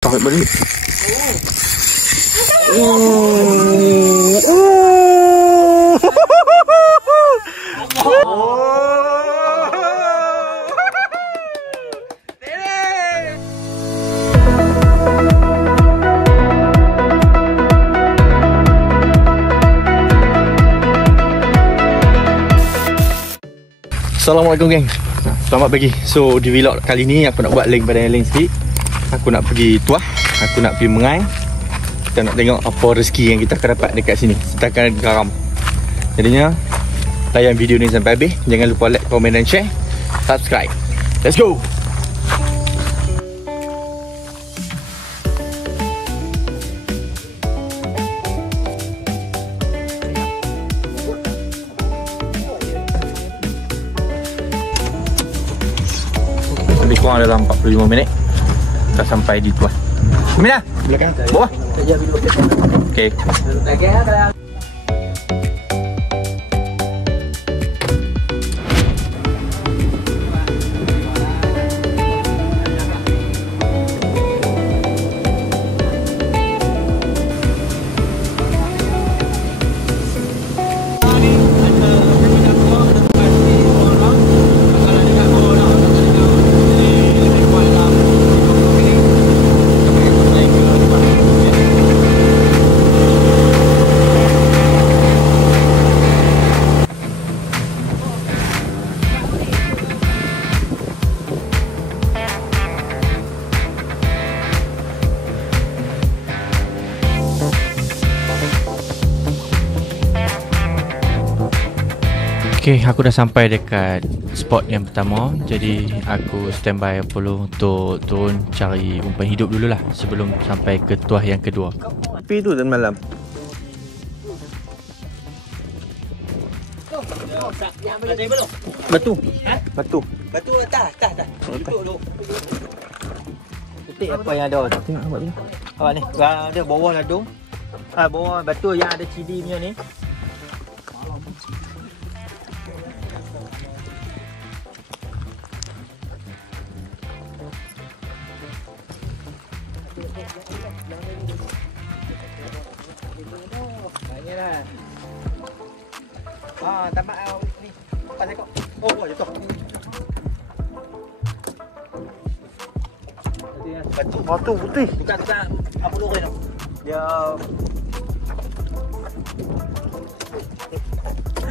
Tarik balik. Assalamualaikum geng. Selamat pagi. So di vlog kali ni aku nak buat link pada yang lain sikit. Aku nak pergi Tuah, aku nak pergi Mengai. Kita nak tengok apa rezeki yang kita akan dapat dekat sini. Kita akan garam. Jadinya layan video ni sampai habis. Jangan lupa like, komen dan share. Subscribe. Let's go. Lebih kurang dalam 45 minit dah sampai di Tuah. Mina, belakang. Bawah. Okey. Okay, aku dah sampai dekat spot yang pertama. Jadi aku standby perlu untuk turun cari umpan hidup dululah sebelum sampai ke Tuah yang kedua. Api tu dan malam. Batu. Ha? Batu. Batu atas. Duduk dulu. Ketik apa yang ada? Tengok awak ni. Awak ni, ada bawah ladung. Bawah batu yang ada cili punya ni. Banyak lah. Tamat ni. Pasal kau. Oh, jatuh. Batu putih. Bukan apa lori tu. Dia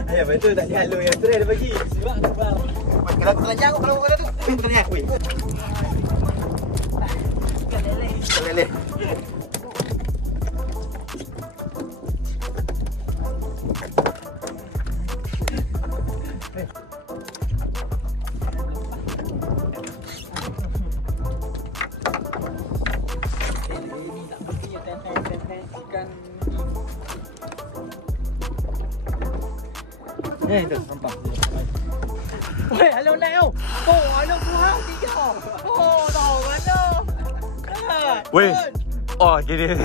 ayah betul tak lihat lu yang stress dia bagi. Sebab tu bang. Kalau aku tanya aku kalau kata tu. Tanya aku. Lele. Itu nampak. Weh, halo naik tau. Oh, halo kurang 3. Oh, tahu mana. Weh. Oh, gini.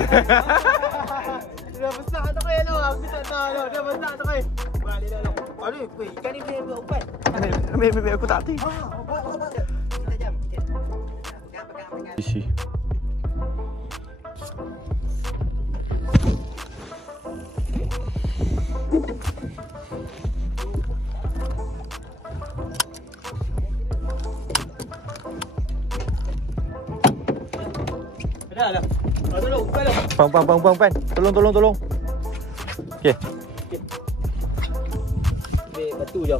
Dah besar tak kau halo. Aku tak tahu halo. Dah besar tak kau. Balik dah. Aduh, ikan ni boleh buat umpan. Ambil aku tak hati. Kita jam. Jangan pegang. Isi. Dah lah. Tolong, umpan lah. Umpan. Tolong. Okey. Ambil batu jom.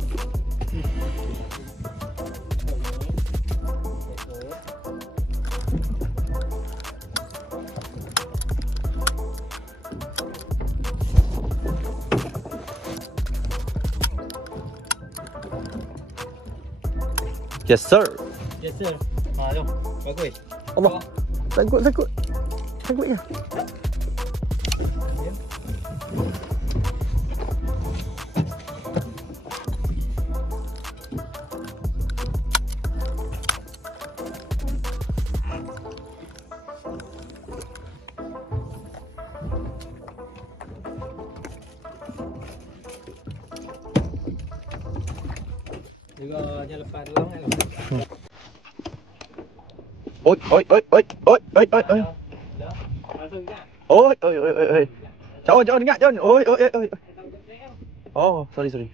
Yes sir. Jom. Bagus. Allah. Takut ya. Juga jangan lepas dulu kan. Oi. Jangan dengar, jangan. Oi. Oh, sorry.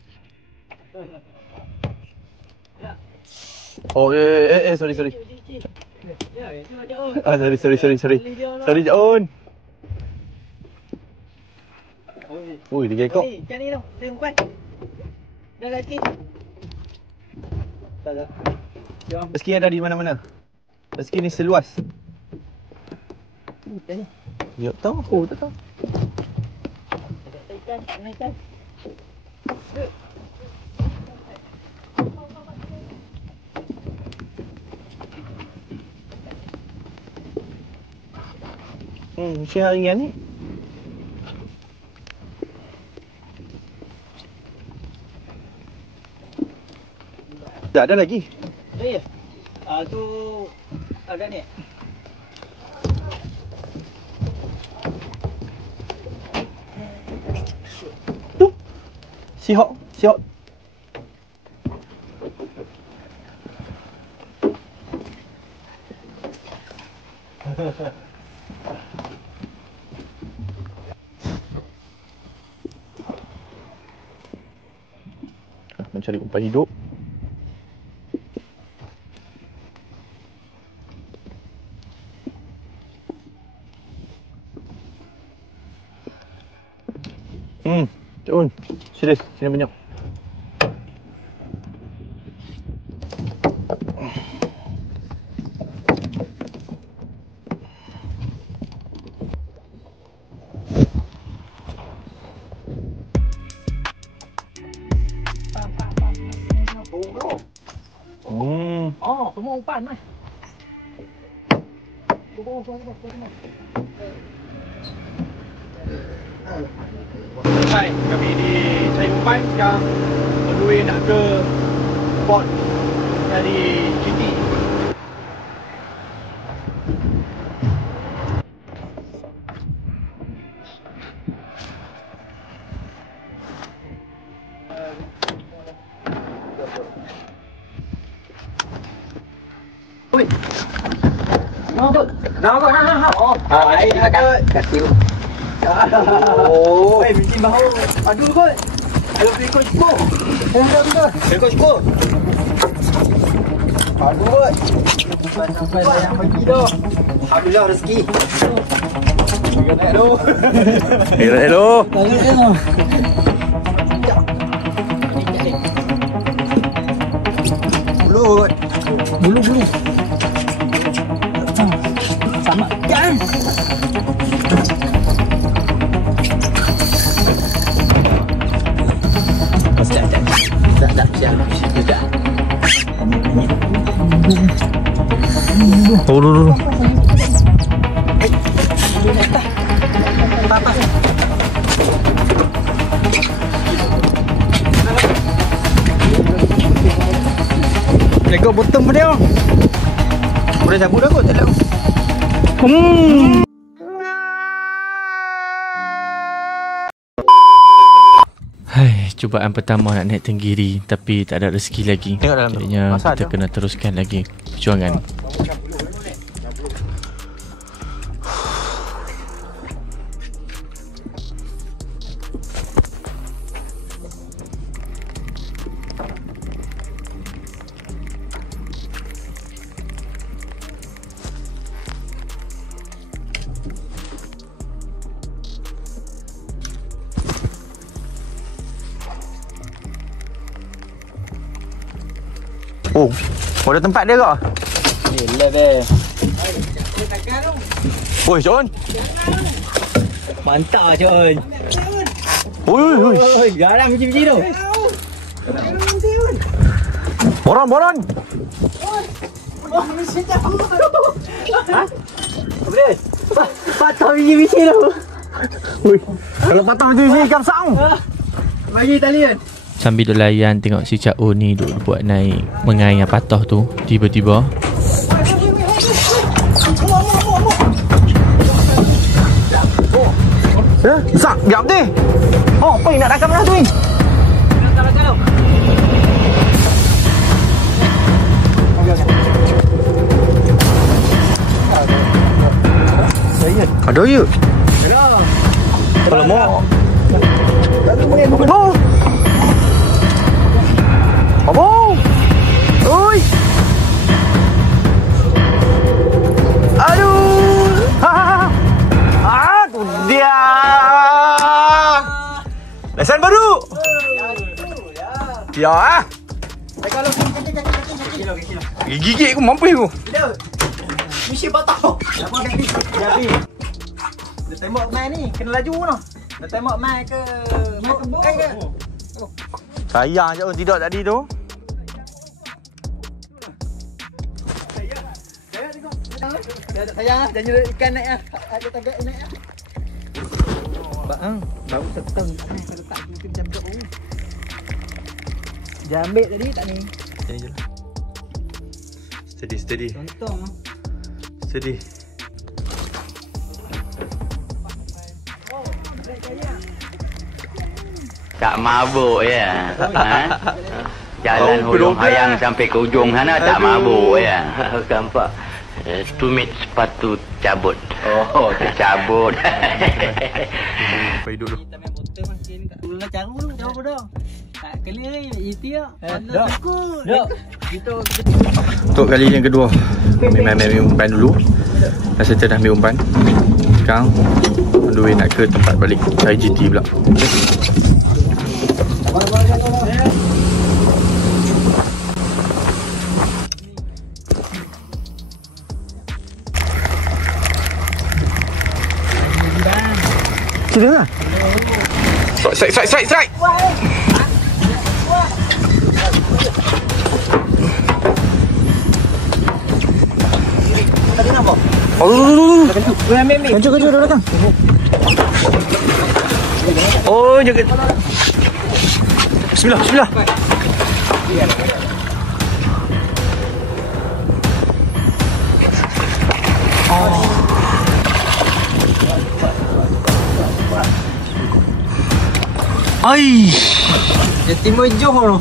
Oh, sorry. Sorry, John. Ui, dia gekok. Ikan ni tau, dia umpan. Dah lagi. Tak. Rezeki ada di mana-mana. Rezeki ni seluas. Ikan ni. Ya, tahu aku, tak tahu. Ikan. Mesti harian ni. Tak ada lagi. Ya. Tu agak ni. Tu. Sihok. Mencari umpan hidup. Cun, serius, sini banyak. Oh, semua umpan mas. Hai, kami di cari umpan sekarang on the way nak ke port dari GT. Nampak. Oh, baik dah kasih. Oh, bikin bahu. Aduh kot. Kalau ikut cukup. Ikut cukup. Aduh kot. Sampai yang pergi dah. Alhamdulillah rezeki. Hello. Bulu kot. Bulu. Sama. Jangan. Tak siap juga. Dulu. Lekok bottom pada dia. Boleh cabut dah kot, tak ada. Hai, cubaan pertama nak naik Tenggiri tapi tak ada rezeki lagi. Jadinya kita kena teruskan lagi perjuangan. Oh, ada tempat dia ke? Yelah be. Oi, John. Mantap John. Oi. Jarang biji-biji tu. Boron. Oh, mesti tak. Ha? Apa dia? Patah biji-biji tu. Oi. Kalau patah biji-biji ikan sang. Bagi tali kan. Sambil duk layan tengok si Cak O ni duk buat naik mengai yang patah tu, tiba-tiba sak, biar deh. Oh, apa nak rakam dah tu ni? Rakam. Ada ya? Ada. Kalau mau. Oh. Abang. Oi. Aduh. Tu dia. Lesan baru. Ya ah. Gigi aku mampu aku. Mesti patah. Apa kaki? Jadi. Dia tembak mai ni, kena laju noh. Dia tembak mai ke mai ke. Sayang je tidak tadi tu. Sayang janji ikan naik ah. Ada tagak naik ah. Bang, baru seteng ni kalau tak mungkin jam 2. Dia ambil tadi tak ni. Sini je lah. Steady. Tonton. Steady. Tak mabuk ya. Jalan hujung hayang sampai ke ujung sana tak mabuk ya. Nampak. Tumit sepatu cabut. Oh, tercabut. Pergi duduk. Kita main motor masih ni kat dulu cara dulu jawab dah. Tak clear itu ya. Takut. Gitu. Untuk kali yang kedua memang ambil umpan dulu. Dah settle dah ambil umpan. Sekarang on the way nak ke tempat balik IGT pula. Sudah lah. Strike. Tadi nampak? Oh, Kencur dah belakang. oh, jaga. Bismillah. Ai. Dia timur Johor tu.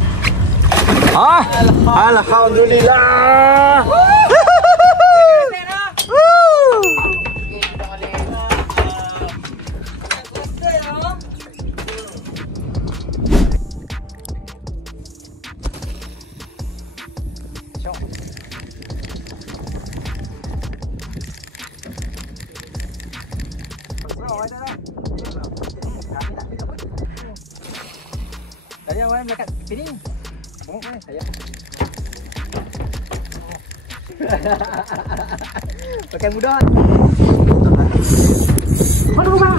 Alhamdulillah. Tadi awak dekat sini. Oh, saya. Pakai mudah. Aduh, bang.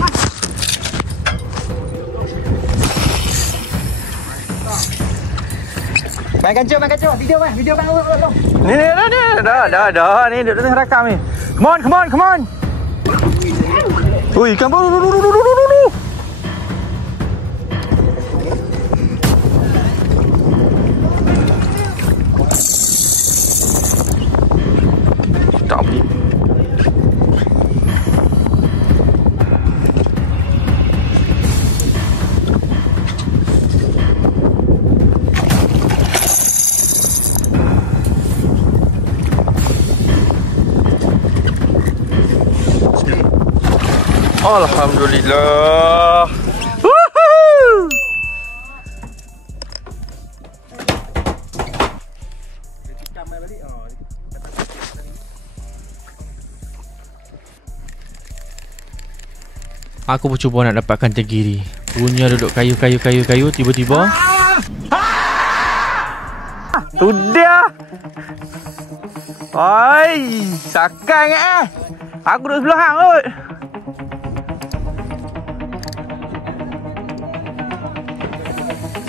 Main kancur. Video kan. Ni. Dah. Ni dia tengah rakam ni. Come on. Ui, ikan baru. Tak api. Alhamdulillah. Woohoo! Aku bercuba nak dapatkan tenggiri. Punya duduk kayu tiba-tiba. Tu dia. Oi, sakai Aku duduk sebelah hang kot.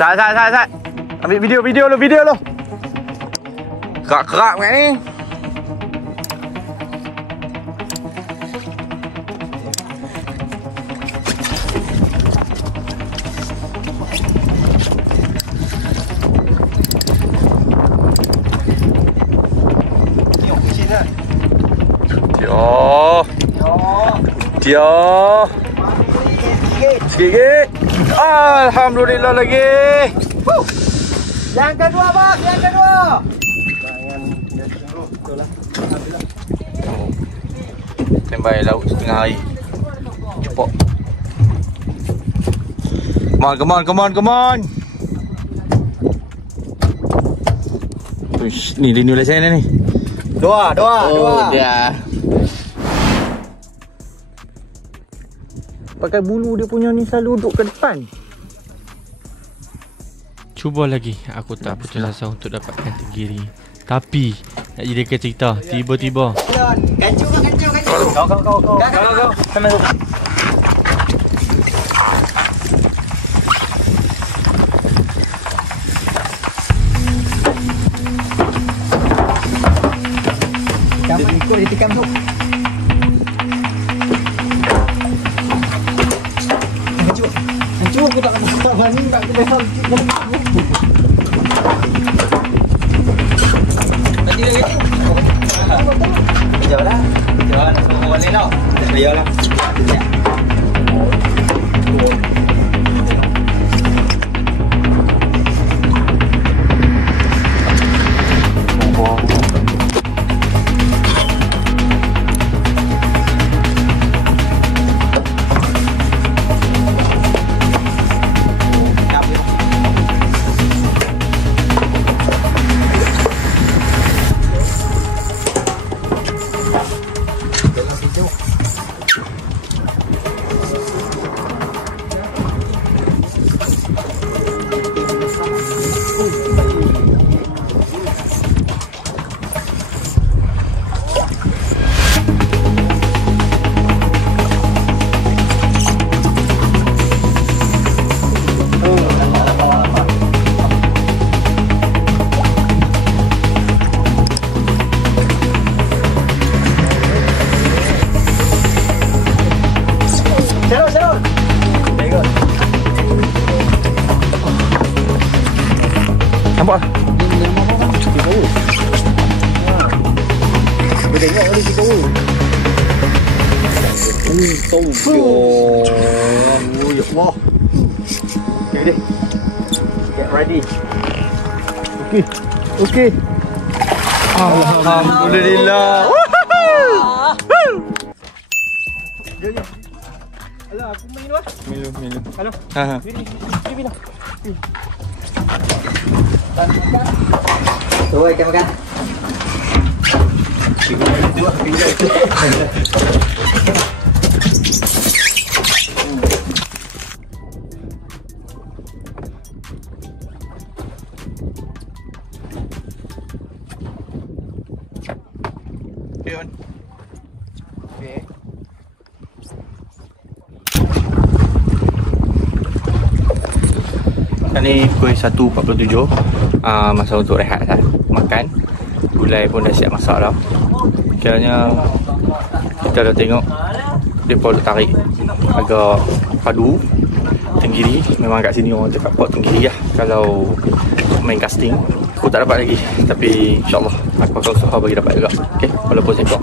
Sat. Ambil video lu. Kerak kat ni. Dia. Sikit. Alhamdulillah lagi. Yang kedua, bos. Tembak laut setengah hari. Cepat. Come on. Uish, ni dia new lesson ni. Dua. Dah. Pakai bulu dia punya ni selalu duduk ke depan. Cuba lagi. Aku tak putus asa untuk dapatkan tenggiri. Tapi nak jadikan cerita, tiba-tiba Gancung. Kau. Sama tu. Kamu ikut dia tikam tu. Hancur aku tak berani nak kena hal. Tadi lagi. Jalan semua boleh tau. Biarlah. Nampak? Boleh tengok ada di bawah. Ya Allah. Okay. Get ready. Okey. Alhamdulillah. Alah, aku main dulu. Minum. Halo. Ha. Sini lah. Tu ikan makan. Okay, on. Okay. Sekarang ni pukul 1.47. Masa untuk rehat lah. Makan. Gulai pun dah siap masak dah. Kiranya kita dah tengok mereka dah tarik agak padu tenggiri. Memang kat sini orang cakap pot tenggiri lah kalau main casting. Aku tak dapat lagi, tapi insyaAllah aku akan usaha bagi dapat juga. Okay, walaupun sekor.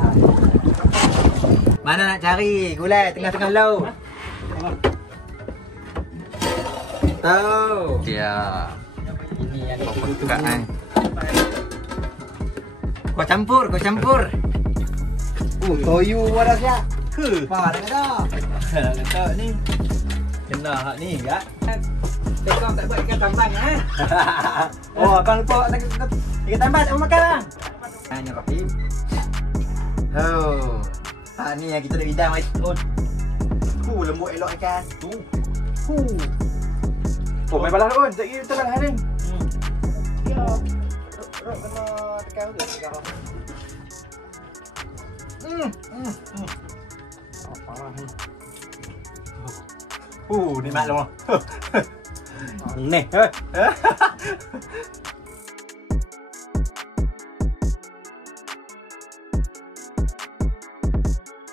Mana nak cari gulai tengah-tengah laut? Tahu. Ya. Ini yang Bukan kan. Kau campur. Toyu waras ya. Apa nak kata? Nak kata ni. Kena hak ni enggak? Tekong tak buat ikan tambang Oh, abang lupa ikan tambang tak mau makan bang. Hanya kopi. Oh. Hak ni yang kita nak bidang mai. Lembut elok ikan. Oh, main balas pun. Sekejap kita balas ni. Ya. Rok kena tekan tu sekarang. Apa ni? Nikmat luôn. Nè.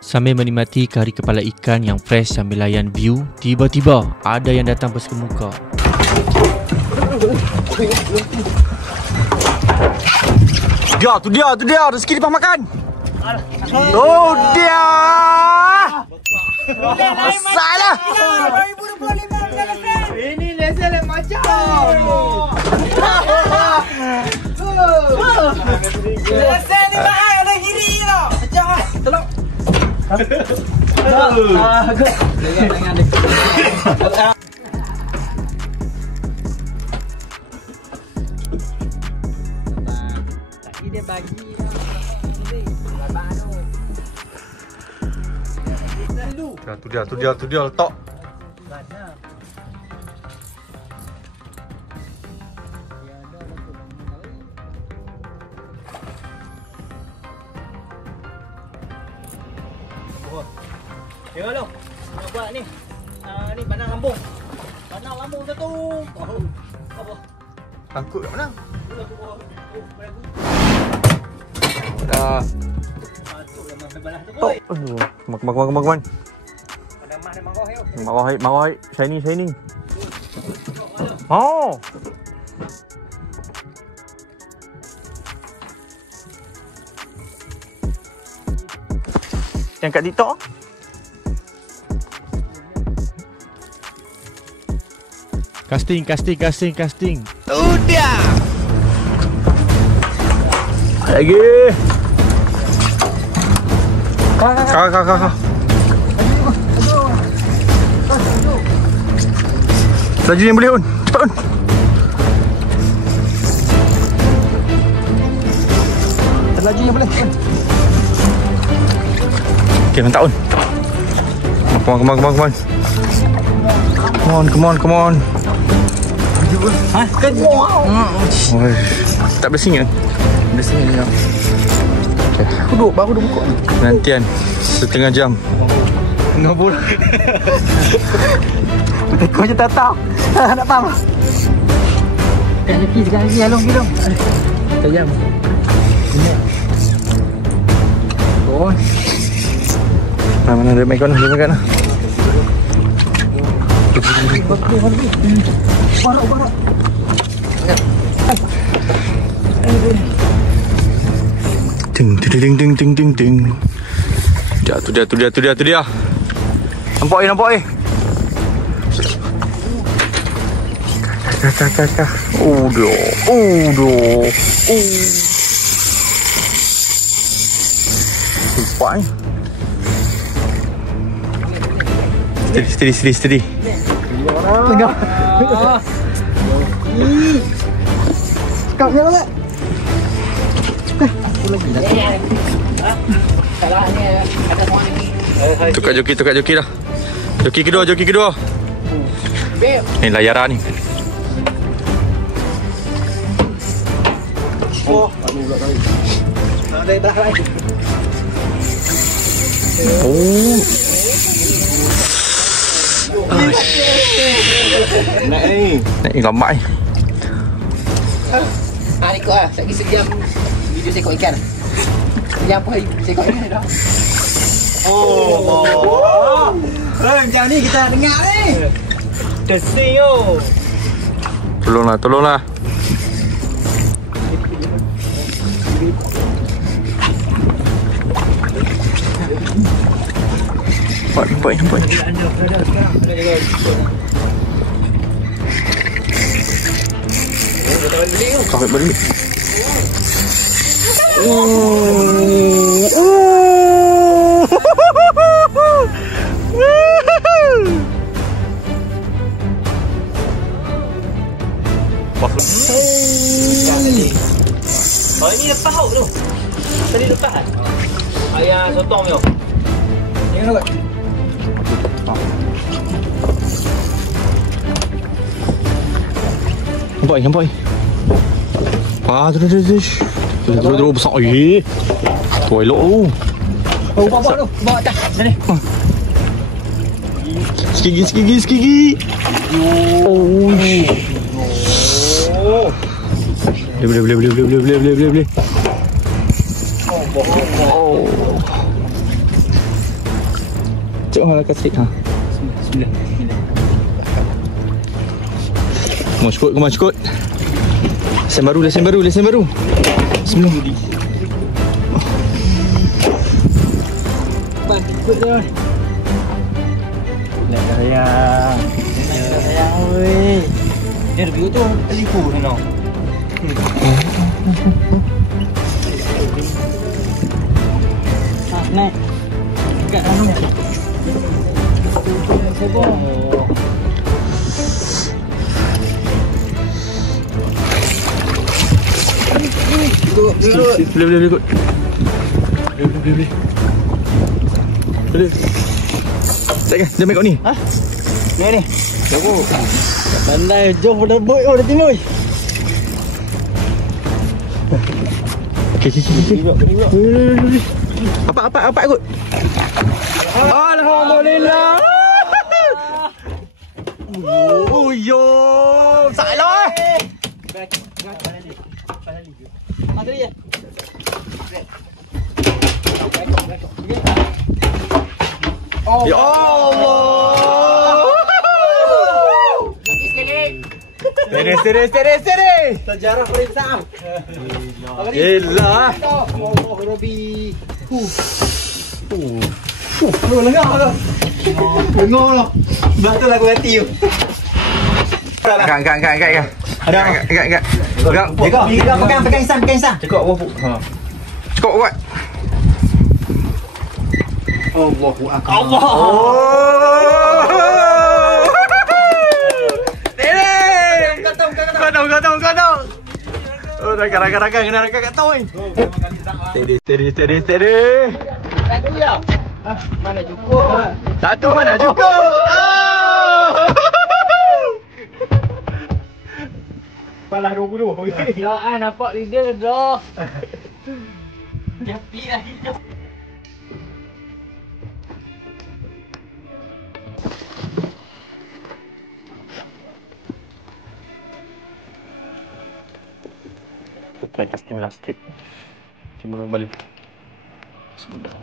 Sambil menikmati kari kepala ikan yang fresh sambil layan view, tiba-tiba ada yang datang bersemuka. Tu dia, rezeki depan makan. Tu dia. Salah. 2025 ini lesen yang macam. Lesen ni mahal ada kiri tau. Macam tolong. Jangan dia. Lagi dia bagi. Tu dia letak. Tengok lu. Nak buat ni. Ni panang lambung. Panang lambung satu. Apa? Tangkut kat mana? Dah. Tok. Aduh. Kemana? Padang mah dia mangkau heu. Mawai. Shining. Oh. Yang kat TikTok. Casting. Udah. Lagi. Kau. Laju yang boleh, Un. Cepat, Un. Laju yang boleh. Okay, mantap, Un. Come on. Ha? Kan? Tak bersing kan? Bersing je. Okay. Baru duduk buka. Nantian setengah jam. Tengah bola. Kau je tak tahu. Nak faham. Sekali lagi, along. Sekejap. Oh. Mana dia makan lah. Barak. Ting. Tu dia. Nampak eh. Kak. Udah. Lupa. Steady. Tengah. Kau ni apa? Tukar joki dah. Joki kedua. Ni layaran ni. Oh, pula kali. Ada dah lagi. Oh. Naik lambat ni. Ikut lah. Lagi sejam video seekor ikan. Sejam apa seekor ikan dah. Oh. Macam ni kita dengar ni. Desing yo. Tolonglah. Nampak. Kawet balik. Oh, ini lepas tu. Tadi lepas kan? Ayah sotong tu. Tengok nak. Nampak. Terus besar. Tu elok tu. Bawa tu. Bawa atas. Sini. Sikit. Oh. Boleh. Oh. Cuk lah kasih. Bismillah. Kau cukup. Lesen baru. Bismillah. Ikut dah. Nak sayang. Oi. Dia review tu lipu sana. Naik. Dekat dalam. Boleh ikut. Boleh. Sekejap kan, dia ambil kat ni. Ha? Ni. Tunggu. Pandai jauh dah boy. Oh, dah timbul. Okey, sini. Apa ikut. Alhamdulillah. Oh, yo. Salah. Madri ya. Ya Allah. Sini. Sejarah pemeriksaan. Yelah. Oh, Robi. Lengah tu. Lengah tu. Betul aku hati tu. Enggak. Enggak. Pegang Isam. Cukup kuat. Allahu akbar. Allah. Kau. Oh, rakan kena rakan kat tau ni. Steady. Satu ya. Mana cukup? Satu mana cukup. Palah 20. Ya, nampak leader dah. Japi lah hidup. Try kasih elastik. Cuma balik. Sudah.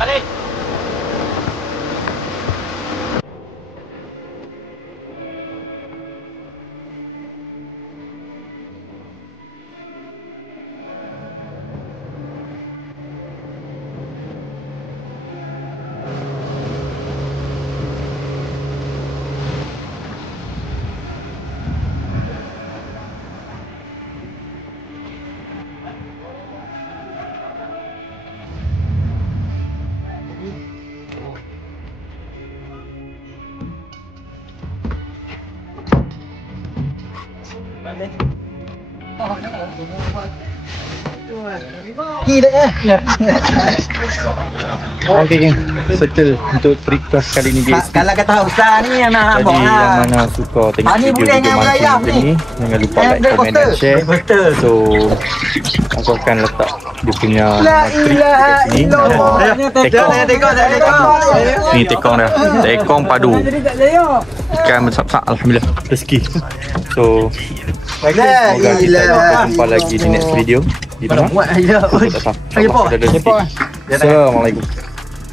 Balik. Gila eh. Okay, settle untuk request kali ni guys. Kalau kata Ustaz ni yang nak Jadi abang yang mana suka tengok ni video boleh video dengan mancing ayam macam ni. ni, jangan lupa like, Black komen dan Buster. share. Black Buster. So aku akan letak dia punya La trik ilaha dekat sini. illallah. Tekong. Tengok. Ni tekong dah. Tekong padu. Ikan besar-besar, alhamdulillah. Rezeki. So semoga kita jumpa lagi di next video. Di mana? Aku tak tahu. InsyaAllah kita ada rezeki. Assalamualaikum.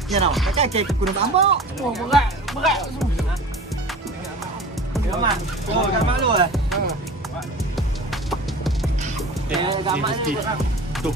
Ya nak. Takkan kek kuno tambak. Oh, berat. Gamak. Oh, gamak lu ah. Gamak ni. Tu.